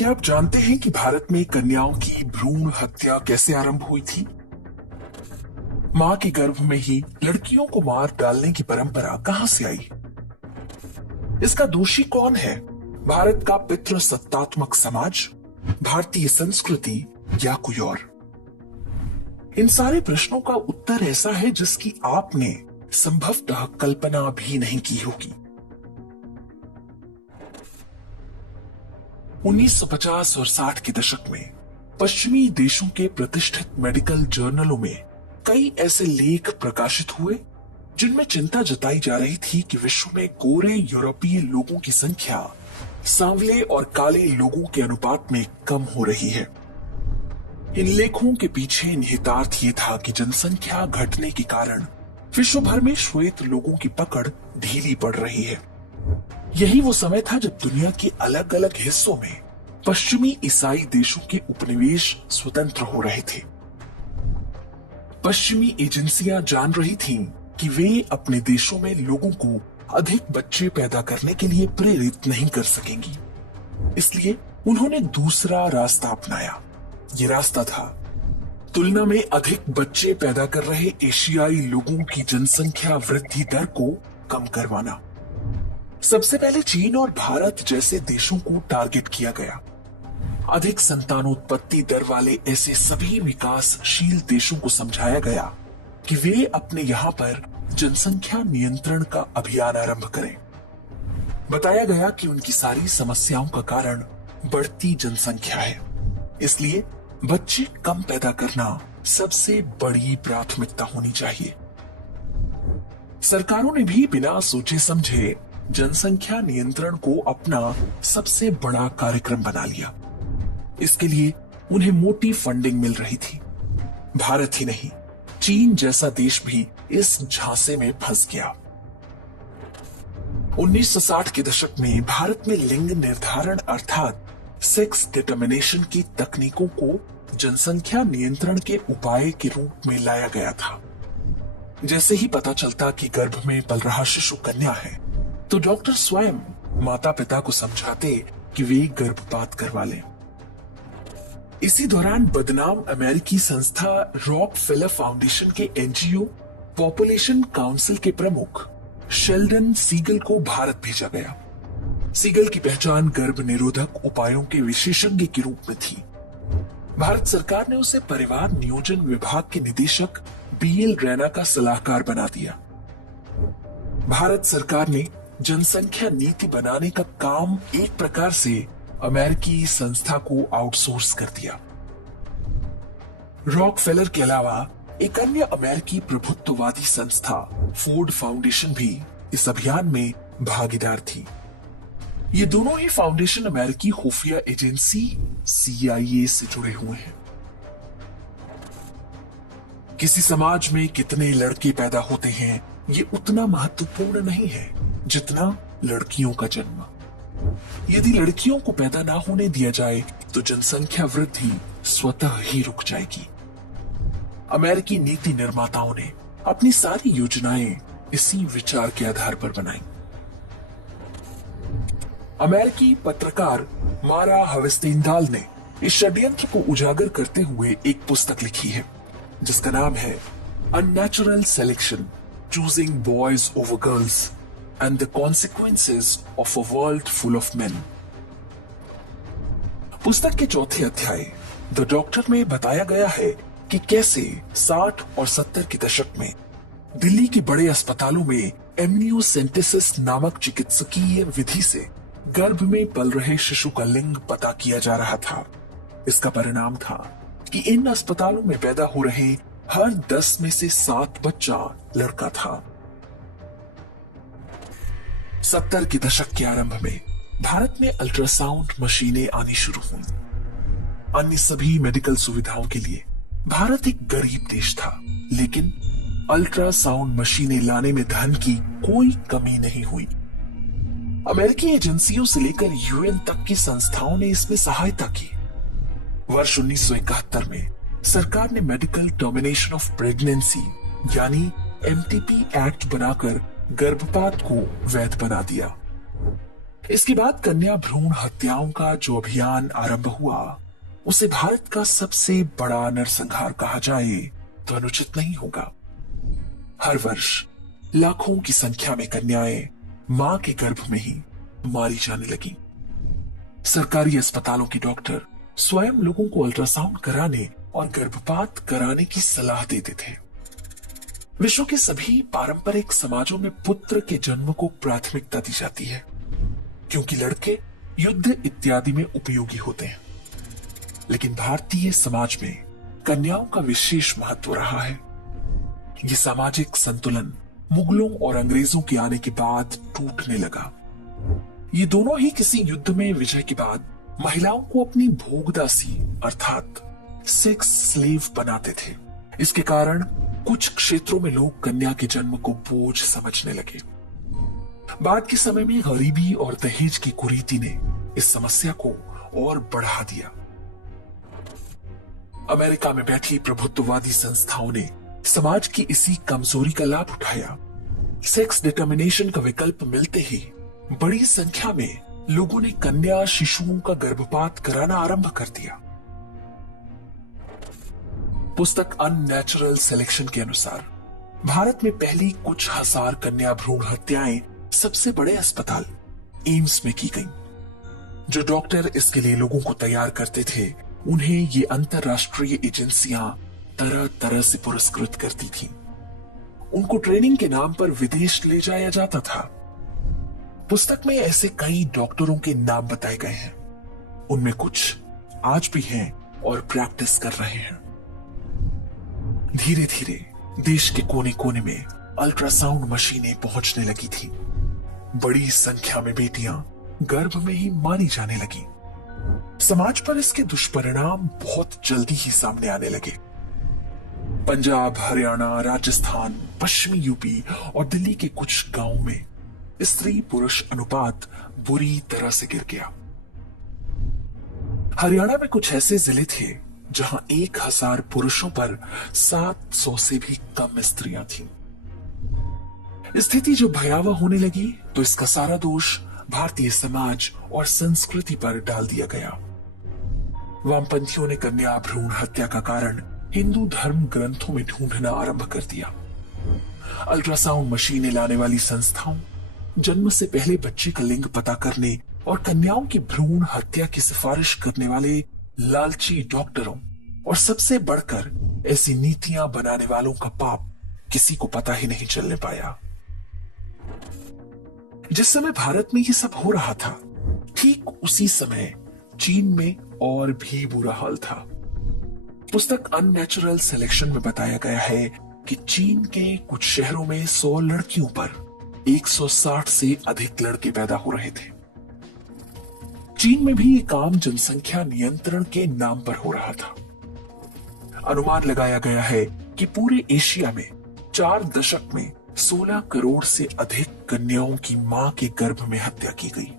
क्या आप जानते हैं कि भारत में कन्याओं की भ्रूण हत्या कैसे आरंभ हुई थी? मां के गर्भ में ही लड़कियों को मार डालने की परंपरा कहां से आई? इसका दोषी कौन है? भारत का पितृसत्तात्मक समाज, भारतीय संस्कृति या कोई और? इन सारे प्रश्नों का उत्तर ऐसा है जिसकी आपने संभवतः कल्पना भी नहीं की होगी। 1950 और 60 के दशक में पश्चिमी देशों के प्रतिष्ठित मेडिकल जर्नलों में कई ऐसे लेख प्रकाशित हुए जिनमें चिंता जताई जा रही थी कि विश्व में गोरे यूरोपीय लोगों की संख्या सांवले और काले लोगों के अनुपात में कम हो रही है। इन लेखों के पीछे निहितार्थ ये था कि जनसंख्या घटने के कारण विश्व भर में श्वेत लोगों की पकड़ ढीली पड़ रही है। यही वो समय था जब दुनिया के अलग अलग हिस्सों में पश्चिमी ईसाई देशों के उपनिवेश स्वतंत्र हो रहे थे। पश्चिमी एजेंसियां जान रही थीं कि वे अपने देशों में लोगों को अधिक बच्चे पैदा करने के लिए प्रेरित नहीं कर सकेंगी। इसलिए उन्होंने दूसरा रास्ता अपनाया। ये रास्ता था तुलना में अधिक बच्चे पैदा कर रहे एशियाई लोगों की जनसंख्या वृद्धि दर को कम करवाना। सबसे पहले चीन और भारत जैसे देशों को टारगेट किया गया। अधिक संतानोत्पत्ति दर वाले ऐसे सभी विकासशील देशों को समझाया गया कि वे अपने यहाँ पर जनसंख्या नियंत्रण का अभियान आरंभ करें। बताया गया कि उनकी सारी समस्याओं का कारण बढ़ती जनसंख्या है, इसलिए बच्चे कम पैदा करना सबसे बड़ी प्राथमिकता होनी चाहिए। सरकारों ने भी बिना सोचे समझे जनसंख्या नियंत्रण को अपना सबसे बड़ा कार्यक्रम बना लिया। इसके लिए उन्हें मोटी फंडिंग मिल रही थी। भारत ही नहीं, चीन जैसा देश भी इस झांसे में फंस गया। 1960 के दशक में भारत में लिंग निर्धारण अर्थात सेक्स डिटर्मिनेशन की तकनीकों को जनसंख्या नियंत्रण के उपाय के रूप में लाया गया था। जैसे ही पता चलता कि गर्भ में पल रहा शिशु कन्या है, तो डॉक्टर स्वयं माता पिता को समझाते कि वे गर्भपात करवा लें। इसी दौरान बदनाम अमेरिकी संस्था रॉकफेलर फाउंडेशन के एनजीओ पॉपुलेशन काउंसिल के प्रमुख शेल्डन सीगल को भारत भेजा गया। सीगल की पहचान गर्भ निरोधक उपायों के विशेषज्ञ के रूप में थी। भारत सरकार ने उसे परिवार नियोजन विभाग के निदेशक बीएल रैना का सलाहकार बना दिया। भारत सरकार ने जनसंख्या नीति बनाने का काम एक प्रकार से अमेरिकी संस्था को आउटसोर्स कर दिया। रॉकफेलर के अलावा एक अन्य अमेरिकी प्रभुत्ववादी संस्था फोर्ड फाउंडेशन भी इस अभियान में भागीदार थी। ये दोनों ही फाउंडेशन अमेरिकी खुफिया एजेंसी CIA से जुड़े हुए हैं। किसी समाज में कितने लड़के पैदा होते हैं ये उतना महत्वपूर्ण नहीं है जितना लड़कियों का जन्म। यदि लड़कियों को पैदा ना होने दिया जाए तो जनसंख्या वृद्धि स्वतः ही रुक जाएगी। अमेरिकी नीति निर्माताओं ने अपनी सारी योजनाएं इसी विचार के आधार पर बनाई। अमेरिकी पत्रकार मारा हवेस्टेनदाल ने इस षड्यंत्र को उजागर करते हुए एक पुस्तक लिखी है जिसका नाम है unnatural selection, choosing boys over girls and the consequences of a world full of main. पुस्तक के चौथे अध्याय द डॉक्टर में बताया गया है कि कैसे 60 और 70 के दशक में दिल्ली के बड़े अस्पतालों में एमनियोसेंटेसिस नामक चिकित्सकीय विधि से गर्भ में पल रहे शिशु का लिंग पता किया जा रहा था। इसका परिणाम था कि इन अस्पतालों में पैदा हो रहे हर 10 में से 7 बच्चा लड़का था। 70 के दशक के आरंभ में भारत में अल्ट्रासाउंड मशीनें आनी शुरू हुई। अन्य सभी मेडिकल सुविधाओं के लिए भारत एक गरीब देश था, लेकिन अल्ट्रासाउंड मशीनें लाने में धन की कोई कमी नहीं हुई। अमेरिकी एजेंसियों से लेकर UN तक की संस्थाओं ने इसमें सहायता की। वर्ष 1971 में सरकार ने मेडिकल टर्मिनेशन ऑफ प्रेगनेंसी यानी MTP एक्ट बनाकर गर्भपात को वैध बना दिया। इसके बाद कन्या भ्रूण हत्याओं का जो अभियान आरंभ हुआ, उसे भारत का सबसे बड़ा नरसंहार कहा जाए तो अनुचित नहीं होगा। हर वर्ष लाखों की संख्या में कन्याएं मां के गर्भ में ही मारी जाने लगी। सरकारी अस्पतालों के डॉक्टर स्वयं लोगों को अल्ट्रासाउंड कराने और गर्भपात कराने की सलाह देते थे। विश्व के सभी पारंपरिक समाजों में पुत्र के जन्म को प्राथमिकता दी जाती है, क्योंकि लड़के युद्ध इत्यादि में उपयोगी होते हैं। लेकिन भारतीय समाज में कन्याओं का विशेष महत्व रहा है। यह सामाजिक संतुलन मुगलों और अंग्रेजों के आने के बाद टूटने लगा। ये दोनों ही किसी युद्ध में विजय के बाद महिलाओं को अपनी भोगदासी अर्थात सेक्स स्लेव बनाते थे। इसके कारण कुछ क्षेत्रों में लोग कन्या के जन्म को बोझ समझने लगे। बाद के समय में गरीबी और दहेज की कुरीति ने इस समस्या को और बढ़ा दिया। अमेरिका में बैठी प्रभुत्ववादी संस्थाओं ने समाज की इसी कमजोरी का लाभ उठाया। सेक्स डिटर्मिनेशन का विकल्प मिलते ही बड़ी संख्या में लोगों ने कन्या शिशुओं का गर्भपात कराना आरंभ कर दिया। पुस्तक अननेचुरल सिलेक्शन के अनुसार भारत में पहली कुछ हजार कन्या भ्रूण हत्याएं सबसे बड़े अस्पताल एम्स में की गईं। जो डॉक्टर इसके लिए लोगों को तैयार करते थे, उन्हें ये अंतरराष्ट्रीय एजेंसियां तरह तरह से पुरस्कृत करती थीं। उनको ट्रेनिंग के नाम पर विदेश ले जाया जाता था। पुस्तक में ऐसे कई डॉक्टरों के नाम बताए गए हैं। उनमें कुछ आज भी हैं और प्रैक्टिस कर रहे हैं। धीरे धीरे देश के कोने कोने में अल्ट्रासाउंड मशीनें पहुंचने लगी थी। बड़ी संख्या में बेटियां गर्भ में ही मारी जाने लगी। समाज पर इसके दुष्परिणाम बहुत जल्दी ही सामने आने लगे। पंजाब, हरियाणा, राजस्थान, पश्चिमी यूपी और दिल्ली के कुछ गांवों में स्त्री पुरुष अनुपात बुरी तरह से गिर गया। हरियाणा में कुछ ऐसे जिले थे जहां 1000 पुरुषों पर 700 से भी कम स्त्रियां थीं। स्थिति जो भयावह होने लगी तो इसका सारा दोष भारतीय समाज और संस्कृति पर डाल दिया गया। वामपंथियों ने कन्या भ्रूण हत्या का कारण हिंदू धर्म ग्रंथों में ढूंढना आरंभ कर दिया। अल्ट्रासाउंड मशीनें लाने वाली संस्थाओं, जन्म से पहले बच्चे का लिंग पता करने और कन्याओं की भ्रूण हत्या की सिफारिश करने वाले लालची डॉक्टरों और सबसे बढ़कर ऐसी नीतियां बनाने वालों का पाप किसी को पता ही नहीं चलने पाया। जिस समय भारत में ये सब हो रहा था, ठीक उसी समय चीन में और भी बुरा हाल था। पुस्तक अननेचुरल सिलेक्शन में बताया गया है कि चीन के कुछ शहरों में 100 लड़कियों पर 160 से अधिक लड़के पैदा हो रहे थे। चीन में भी ये काम जनसंख्या नियंत्रण के नाम पर हो रहा था। अनुमान लगाया गया है कि पूरे एशिया में 4 दशक में 16 करोड़ से अधिक कन्याओं की मां के गर्भ में हत्या की गई।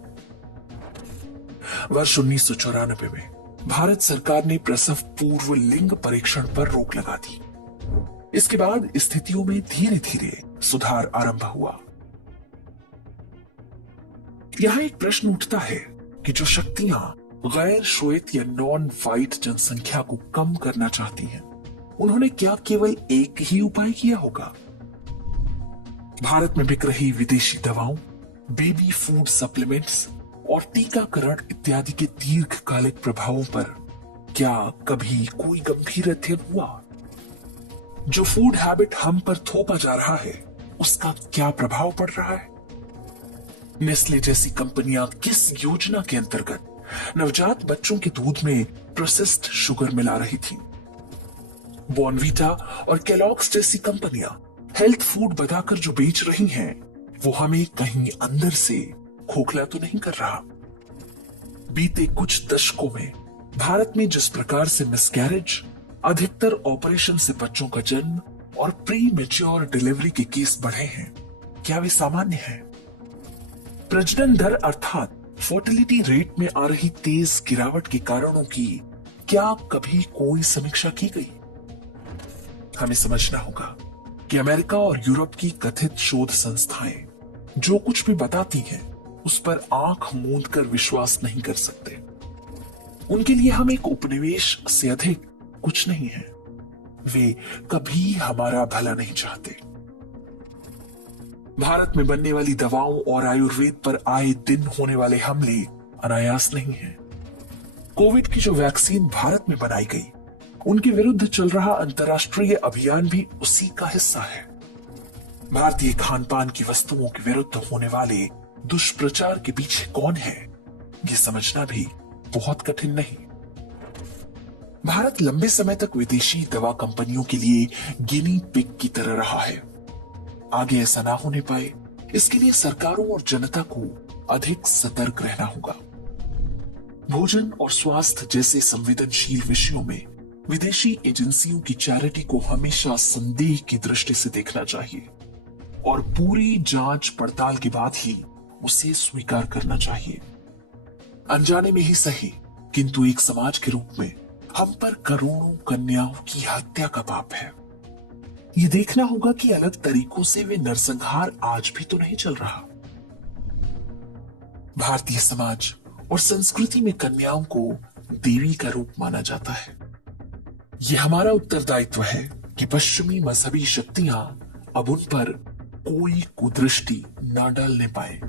वर्ष 1994 में भारत सरकार ने प्रसव पूर्व लिंग परीक्षण पर रोक लगा दी। इसके बाद स्थितियों में धीरे धीरे सुधार आरंभ हुआ। यहां एक प्रश्न उठता है कि जो शक्तियां गैर श्वेत या नॉन व्हाइट जनसंख्या को कम करना चाहती हैं, उन्होंने क्या केवल एक ही उपाय किया होगा? भारत में बिक रही विदेशी दवाओं, बेबी फूड सप्लीमेंट्स और टीकाकरण इत्यादि के दीर्घकालिक प्रभावों पर क्या कभी कोई गंभीर अध्ययन हुआ? जो फूड हैबिट हम पर थोपा जा रहा है, उसका क्या प्रभाव पड़ रहा है? नेस्ले जैसी कंपनियां किस योजना के अंतर्गत नवजात बच्चों के दूध में प्रोसेस्ड शुगर मिला रही थी? बॉर्नवीटा और केलॉग्स जैसी कंपनियां हेल्थ फूड बताकर जो बेच रही हैं, वो हमें कहीं अंदर से खोखला तो नहीं कर रहा? बीते कुछ दशकों में भारत में जिस प्रकार से मिसकैरेज, अधिकतर ऑपरेशन से बच्चों का जन्म और प्री मैच्योर डिलीवरी के केस बढ़े हैं, क्या वे सामान्य हैं? प्रजनन दर अर्थात फर्टिलिटी रेट में आ रही तेज गिरावट के कारणों की क्या कभी कोई समीक्षा की गई? हमें समझना होगा कि अमेरिका और यूरोप की कथित शोध संस्थाएं जो कुछ भी बताती हैं, उस पर आंख मूंद कर विश्वास नहीं कर सकते। उनके लिए हम एक उपनिवेश से अधिक कुछ नहीं है। वे कभी हमारा भला नहीं चाहते। भारत में बनने वाली दवाओं और आयुर्वेद पर आए दिन होने वाले हमले अनायास नहीं है। कोविड की जो वैक्सीन भारत में बनाई गई, उनके विरुद्ध चल रहा अंतर्राष्ट्रीय अभियान भी उसी का हिस्सा है। भारतीय खान पान की वस्तुओं के विरुद्ध होने वाले दुष्प्रचार के पीछे कौन है, ये समझना भी बहुत कठिन नहीं। भारत लंबे समय तक विदेशी दवा कंपनियों के लिए गिनी पिग की तरह रहा है। आगे ऐसा ना होने पाए, इसके लिए सरकारों और जनता को अधिक सतर्क रहना होगा। भोजन और स्वास्थ्य जैसे संवेदनशील विषयों में विदेशी एजेंसियों की चैरिटी को हमेशा संदेह की दृष्टि से देखना चाहिए और पूरी जांच पड़ताल के बाद ही उसे स्वीकार करना चाहिए। अनजाने में ही सही, किंतु एक समाज के रूप में हम पर करोड़ों कन्याओं की हत्या का पाप है। ये देखना होगा कि अलग तरीकों से वे नरसंहार आज भी तो नहीं चल रहा। भारतीय समाज और संस्कृति में कन्याओं को देवी का रूप माना जाता है। यह हमारा उत्तरदायित्व है कि पश्चिमी मजहबी शक्तियां अब उन पर कोई कुदृष्टि न डालने पाए।